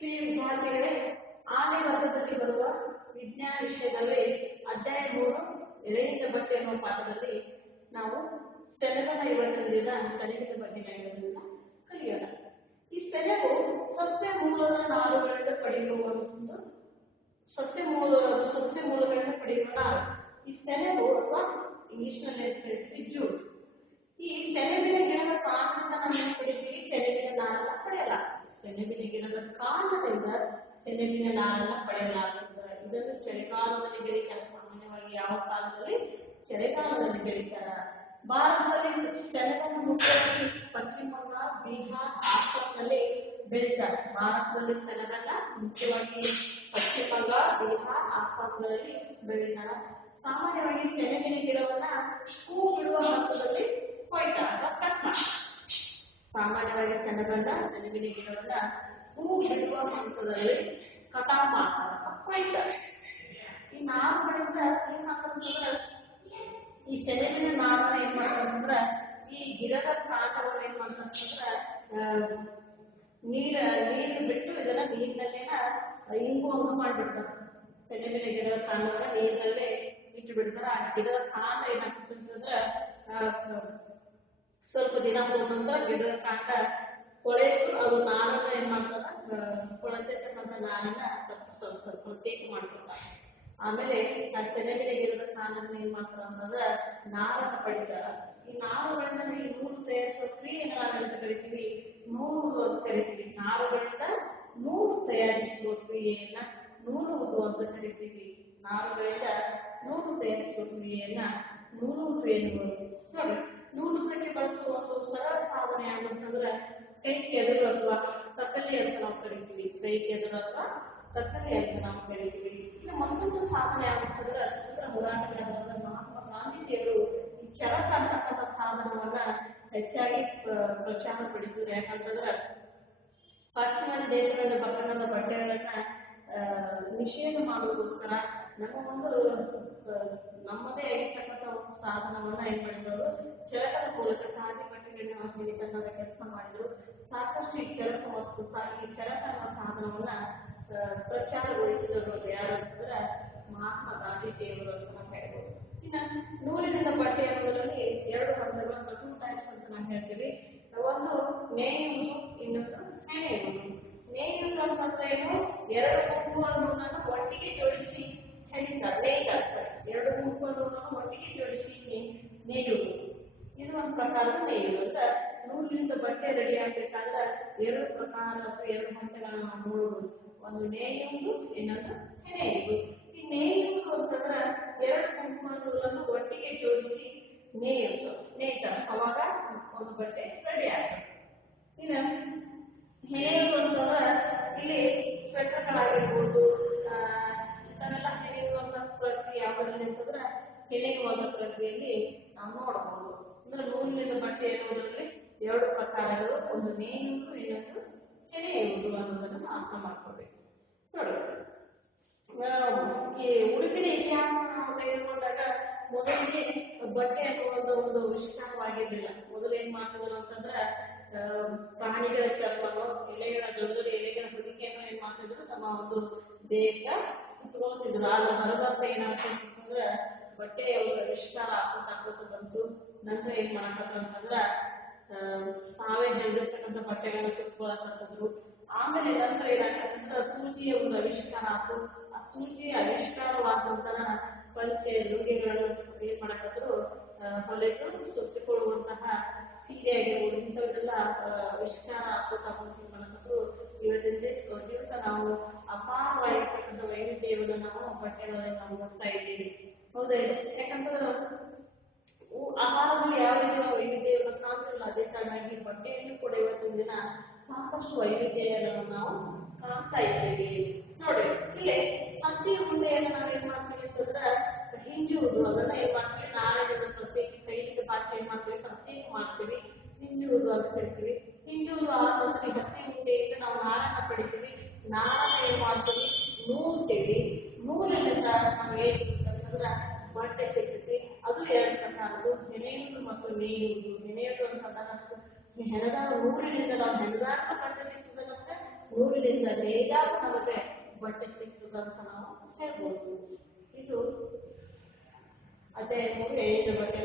ಪ್ರಿಯ ವಿದ್ಯಾರ್ಥಿಗಳೇ, ಆರನೇ ವರ್ಗದಲ್ಲಿ ಬರುವ ವಿಜ್ಞಾನ ವಿಷಯದಲ್ಲಿ ಅಧ್ಯಾಯ 3 ಎಳೆಯಿಂದ ಬಟ್ಟೆ ಎನ್ನುವ ಪಾಠದಲ್ಲಿ ನಾವು ಸೆಣಬನ ಇವತ್ತಿನ ಸೆಣಬಿನ ಬಗ್ಗೆ ಕಲಿಯೋಣ. ಈ ಸೆಣಬು ಸಸ್ಯ ಮೂಲದ ನಾರುಗಳಿಂದ ಪಡೆಯುವ ಒಂದು ಸಸ್ಯ ಮೂಲಗಳಿಂದ ಪಡೆಯುವ ನಾರು. ಈ ಸೆಣಬು ಅಥವಾ ಇಂಗ್ಲಿಷ್ನಲ್ಲಿ ಜೂಟ್. ಈ ಸೆಣಬಿನ ಗಿಡದ ಕಾಂಡದಿಂದ ನಾವು ಪಡಿತೀವಿ, ಸೆಣಬಿನ ನಾರನ್ನ ಪಡೆಯಲಾಗ್ತದೆ. ಸೆಣಬಿನ ಗಿಡದ ಕಾಂಡದಿಂದ ಸೆಣಬಿನ ನಾರನ್ನ ಪಡೆಯಲಾಗುತ್ತದೆ. ಇದನ್ನು ಚಳಿಗಾಲದಲ್ಲಿ ಬೆಳೀತಾರೆ. ಸಾಮಾನ್ಯವಾಗಿ ಯಾವ ಕಾಲದಲ್ಲಿ? ಚಳಿಗಾಲದಲ್ಲಿ ಬೆಳೀತಾರ. ಭಾರತದಲ್ಲಿ ಸೆಣಬನ್ನು ಮುಖ್ಯವಾಗಿ ಪಶ್ಚಿಮ ಬಂಗಾಳ, ಬಿಹಾರ್, ಆಸಾಂನಲ್ಲಿ ಬೆಳೀತಾರೆ. ಭಾರತದಲ್ಲಿ ಸೆಣಬನ್ನ ಮುಖ್ಯವಾಗಿ ಪಶ್ಚಿಮ ಬಂಗಾಳ, ಬಿಹಾರ್, ಆಸಾಂಗಳಲ್ಲಿ ಬೆಳೀತಾರ. ಸಾಮಾನ್ಯವಾಗಿ ಸೆಣಬಿನ ಗಿಡವನ್ನ ಹೂ ಬಿಡುವ ಹಂತದಲ್ಲಿ ಕೊಯ್ತಾರ, ಕಟ್ ಮಾಡ್ತಾರೆ. ಸಾಮಾನ್ಯವಾಗಿ ಸೆಣಬಿನ ಗಿಡವನ್ನ ಹೂ ಬಿಡುವ ಹಂತದಲ್ಲಿ ಕಟಾವ್ ಮಾಡ್ತಾರೆ, ಕೊಯ್ತಾರೆ. ಈ ನಾರುಗಳಿಂದ ಏನಾಗ್ತಂದ್ರೆ, ಈ ಸೆಣಬಿನ ನಾರನ್ನ ಏನ್ ಮಾಡ್ತಾರಂದ್ರ, ಈ ಗಿಡದ ಕಾಂಡವನ್ನು ಏನ್ ಮಾಡ್ತಾರಂದ್ರ ನೀರು ಬಿಟ್ಟು ಇದನ್ನ ನೀರಿನಲ್ಲೇನ ಇಂಗುವಂಗ ಮಾಡ್ಬಿಡ್ತಾರೆ. ಸೆಣಬಿನ ಗಿಡದ ಕಾಂಡವನ್ನ ನೀರಿನಲ್ಲೇ ಇಟ್ಟು ಬಿಡ್ತಾರೆ. ಆ ಗಿಡದ ಕಾಂಡ ಏನಾಗ್ತಂದ್ರ ಸ್ವಲ್ಪ ದಿನ ಹೋದ ನಂತರ ಗಿಡದ ಕಾಂಡ ಕೊಳೆತು ಅದು ನಾರನ್ನ ಏನ್ ಮಾಡ್ತಾರ, ಕೊಳೆತಿರ್ತಕ್ಕಂಥ ನಾರನ್ನ ಸ್ವಲ್ಪ ಟೇಕ್ ಮಾಡ್ಕೊತಾರೆ. ಆಮೇಲೆ ಆ ಸೆಣಬಿನ ಗಿಡದ ಕಾಂಡನ್ನ ಏನ್ ಮಾಡ್ತಾರ ಅಂತಂದ್ರ ನಾರನ್ನ ಪಡಿತಾರ. ಈ ನಾರುಗಳಿಂದ ಈ ನೂಲು ತಯಾರಿಸುವ ಕ್ರಿಯೆಯನ್ನು ನಾವೆಂತ ಕರಿತೀವಿ? ನೂಲುವುದು ಅಂತ ಕರಿತೀವಿ. ನಾರುಗಳಿಂದ ನೂಲು ತಯಾರಿಸುವ ಕ್ರಿಯೆಯನ್ನ ನೂಲುವುದು ಅಂತ ಕರಿತೀವಿ. ನಾರುಗಳಿಂದ ನೂಲು ತಯಾರಿಸುವ ಕ್ರಿಯೆಯನ್ನ ನೂಲುವುದು ಎನ್ನುವುದು. ನೋಡಿ, ನೂಲುವುದಕ್ಕೆ ಬಳಸುವ ಒಂದು ಸರಳ ಸಾಧನ ಯಾವಂತಂದ್ರೆ ಕೈ ಕೆದರು ಅಥವಾ ತಕ್ಕಲಿ ಅಂತ ನಾವು ಕರಿತೀವಿ. ಕೈ ಕೆದರು ಅಥವಾ ತಕ್ಕಲಿ ಅಂತ ನಾವು ಕರಿತೀವಿ. ಇನ್ನು ಮತ್ತೊಂದು ಸಾಧನ ಯಾವಂತಂದ್ರೆ ಸ್ವತಂತ್ರ ಹೋರಾಟಗಾರರಾದ ಮಹಾತ್ಮ ಗಾಂಧೀಜಿಯವರು ಈ ಚರಕ ಅಂತಕ್ಕಂಥ ಸಾಧನವನ್ನ ಹೆಚ್ಚಾಗಿ ಪ್ರಚಾರ ಪಡಿಸಿದ್ರು. ಯಾಕಂತಂದ್ರೆ ಪಶ್ಚಿಮ ದೇಶಗಳಿಂದ ಬಣ್ಣದ ಬಟ್ಟೆಗಳನ್ನ ನಿಷೇಧ ಮಾಡುವುದಕ್ಕೋಸ್ಕರ ನಮ್ಮದೇ ಆಗಿರ್ತಕ್ಕಂಥ ಒಂದು ಸಾಧನವನ್ನ ಏನ್ ಮಾಡಿದ್ರು, ಚರಕದ ಮೂಲಕ ಖಾದಿ ಬಟ್ಟೆಗಳನ್ನ ಹೊಲಿತಕ್ಕಂಥ ಕೆಲಸ ಮಾಡಿದ್ರು. ಸಾಕಷ್ಟು ಈ ಚರಕ ಅನ್ನೋ ಸಾಧನವನ್ನ ಪ್ರಚಾರಗೊಳಿಸಿದವರು ಯಾರಂತಂದ್ರೆ ಮಹಾತ್ಮ ಗಾಂಧೀಜಿಯವರು ಅಂತ ನಾವು ಹೇಳ್ಬೋದು. ಇನ್ನು ನೂಲಿನಿಂದ ಬಟ್ಟೆ ಅನ್ನೋದ್ರಲ್ಲಿ ಎರಡು ಹಂತಗಳು, 2 ಟೈಪ್ಸ್ ಅಂತ ನಾವು ಹೇಳ್ತೀವಿ. ಒಂದು ನೇಯುವುದು, ಇನ್ನೊಂದು ಹೆಣೆಯುವುದು. ನೇಯುವುದು ಅಂತಂದ್ರೆ ಏನು? ಎರಡು ಗುಂಪುಗಳ ನೂಲನ್ನು ಒಟ್ಟಿಗೆ ಜೋಡಿಸಿ ನೇಯ್ತಾರೆ. ಎರಡು ಗುಂಪುಗಳ ನೂಲನ್ನು ಒಟ್ಟಿಗೆ ಜೋಡಿಸಿ ನೇಯುವುದು, ಇದು ಒಂದು ಪ್ರಕಾರದ ನೇಯುವುದು. ಅಂತ ನೂಲಿನಿಂದ ಬಟ್ಟೆ ರೆಡಿ ಆಗ್ಬೇಕಾದ್ರೆ ಎರಡು ಪ್ರಕಾರ ಅಥವಾ ಎರಡು ಹಂತಗಳನ್ನು ನಾವು ನೋಡಬಹುದು. ಒಂದು ನೇಯುವುದು, ಇನ್ನೊಂದು ಹೆಣೆಯುವುದು. ಈ ನೇಯುವುದು ಅಂತಂದ್ರೆ ಎರಡು ಗುಂಪುಗಳ ನೂಲನ್ನು ಒಟ್ಟಿಗೆ ಜೋಡಿಸಿ ನೇಯ್ತಾರೆ. ಅವಾಗ ಒಂದು ಬಟ್ಟೆ ರೆಡಿ ಆಗ್ತದೆ. ಇನ್ನು ಹೆಣೆಯುವುದು ಅಂತಂದ್ರೆ ಇಲ್ಲಿ ಸ್ವೆಟರ್ಗಳಾಗಿರ್ಬೋದು, ಇದನ್ನೆಲ್ಲ ಹೆಣೆಯುವಂತ ಪ್ರಕ್ರಿಯೆ ಯಾವುದರಲ್ಲಿ ಅಂತಂದ್ರೆ ಹೆಣೆಯುವಂತ ಪ್ರಕ್ರಿಯೆಯಲ್ಲಿ ನಾವು ನೋಡಬಹುದು. ಅಂದ್ರೆ ನೂಲಿನಿಂದ ಬಟ್ಟೆ ಎನ್ನುವುದರಲ್ಲಿ ಎರಡು ಪ್ರಕಾರಗಳು, ಒಂದು ನೇಯುವುದು, ಇನ್ನೊಂದು ಹೆಣೆಯುವುದು ಅನ್ನೋದನ್ನು ನಾವು ಅರ್ಥ ಮಾಡ್ಕೋಬೇಕು. ನೋಡಿ, ಈ ಉಡುಪಿನ ಇತಿಹಾಸ ನಾವು ತೆಗೆದುಕೊಂಡಾಗ ಮೊದಲಿಗೆ ಬಟ್ಟೆ ಅನ್ನುವುದು ಒಂದು ವಿಶಿಷ್ಟವಾಗಿರಲಿಲ್ಲ. ಮೊದಲು ಏನ್ ಮಾಡ್ತಿದ್ರು ಅಂತಂದ್ರೆ ಪ್ರಾಣಿಗಳ ಚರ್ಮನೋ, ದೊಡ್ಡ ಎಲೆಗಳ ಹೊದಿಕೆಯನ್ನು ಏನ್ ಮಾಡ್ತಿದ್ರು, ನಮ್ಮ ಒಂದು ದೇಹಕ್ಕೆ ಸುತ್ತಕೊಳ್ತಿದ್ರು. ಆದ್ರೆ ಹೊರಬಂತ ಏನಾಗ್ತಂದ್ರೆ ಬಟ್ಟೆಯ ಒಂದು ವಿಸ್ತಾರ ಹಾಕೋತ ಬಂತು. ನಂತರ ಏನ್ ಮಾಡಕಂತಂದ್ರ ತಾವೇ ಬೆಳೆದಿರ್ತಕ್ಕಂಥ ಬಟ್ಟೆಗಳನ್ನ ಸುತ್ತಕೊಳಕತ್ತಿದ್ರು. ಆಮೇಲೆ ನಂತರ ಏನಾಗ್ತಂದ್ರ ಸೂಜಿಯ ಒಂದು ಆವಿಷ್ಕಾರ ಆಯ್ತು. ಆ ಸೂಜಿಯ ಆವಿಷ್ಕಾರವಾದಂತಹ ಪಂಚೆ ಲುಂಗಿಗಳನ್ನು ಏನ್ ಮಾಡಕತ್ರು, ಹೊಲೆದು ಸುತ್ತಿಕೊಳ್ಳುವಂತಹ ಸೀರೆ ಆಗಿರ್ಬೋದು, ಇಂಥವೆಲ್ಲ ಆವಿಷ್ಕಾರ ಆಗೋತ ಮಾಡಕತ್ರು. ಇವತ್ತಿನ ದಿವಸ ನಾವು ಅಪಾರವಾಗಿರ್ತಕ್ಕಂಥ ವೈವಿಧ್ಯವನ್ನು ನಾವು ಬಟ್ಟೆಗಳಲ್ಲಿ ನಾವು ನೋಡ್ತಾ ಇದ್ದೀವಿ. ಹೌದಾ? ಯಾಕಂದ್ರೆ ಆಹಾರದಲ್ಲಿ ಯಾವ ರೀತಿ ವೈವಿಧ್ಯವನ್ನು ಕಾಣ್ತಿರಲ್ಲ, ಅದೇ ಕಾರಣಾಗಿ ಬಟ್ಟೆಯನ್ನು ಕೂಡ ಇವತ್ತಿನ ದಿನ ಸಾಕಷ್ಟು ವೈವಿಧ್ಯವನ್ನು ನಾವು ಕಾಣ್ತಾ ಇದ್ದೀವಿ. ನೋಡ್ರಿ, ಇಲ್ಲಿ ಹತ್ತಿಯ ಉಂಡೆಯನ್ನು ನಾವು ಏನ್ ಮಾಡ್ತೀವಿ ಅಂತಂದ್ರೆ ಹಿಂಜುವುದು. ಅದನ್ನ ಏನ್ ಮಾಡ್ತೀವಿ, ನಾರಿನಿಂದ ಪ್ರತ್ಯೇಕ ಕೈಯಿಂದ ಬಾಚಿ ಏನ್ ಮಾಡ್ತೀವಿ, ಪ್ರತ್ಯೇಕ ಮಾಡ್ತೀವಿ, ಹಿಂಜುವುದು ಅಂತ ಹೇಳ್ತೀವಿ. ಹಿಂಜುವುದು ಆದ ನಂತರ ಹತ್ತಿ ಉಂಡೆಯಿಂದ ನಾವು ನಾರನ್ನ ಪಡಿತೀವಿ. ನಾರನ್ನ ಏನ್ ಮಾಡ್ತೀವಿ, ನೂಲ್ತೀವಿ. ನೂಲಿನಿಂದ ನಾವು ಏನ್ ಅಂತಂದ್ರೆ ಬಟ್ಟೆ ಸಿಗ್ತೈತಿ. ಅದು ಎರಡು ಪ್ರಕಾರದ್ದು, ಹೆಣೆಯುವುದು ಮತ್ತು ನೇಯುವುದು. ಹೆಣೆಯುವುದು ಅಂತಂದಾಗ ಹೆಣೆದ ನೂಲಿನಿಂದ ನಾವು ಹೆಣೆದಾಗ ಬಟ್ಟೆ ಸಿಗ್ತದೆ, ಮತ್ತೆ ನೂಲಿನಿಂದ ನೇಯ್ದ ಆಗದೆ ಬಟ್ಟೆ ಸಿಗ್ತದೆ ಅಂತ ನಾವು ಹೇಳ್ಬೋದು. ಇದು ಅದೇ 3 ಬಟ್ಟೆ